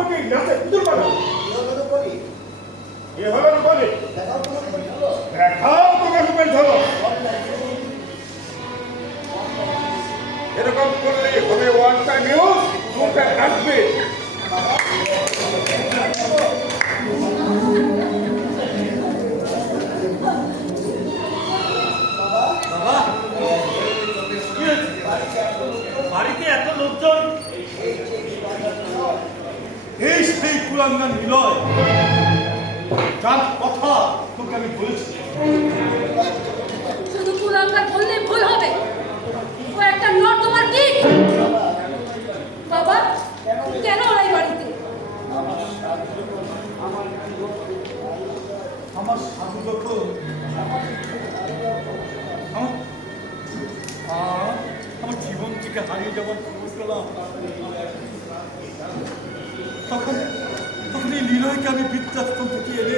আপনাকে নাচে পুতুল বানাবো এরকম করলে হবে ওয়ান টাইম নিউজ দুটা আসবে? বাড়িতে এত লোকজন এই সেই কুলাঙ্গান নিলয়। যার কথা তোকে আমি বলেছি। শুধু কুলাঙ্গার বললে ভুল হবে। ও একটা নর্দমার কীট বাবা কেন ওরাই বাড়িতে? আমার সাধু যখন আমার আমার জীবন থেকে হারিয়ে যাবার খবর পেলাম। তখন তখন এই লীলয়কে আমি বৃদ্ধাশ্রম থেকে এনে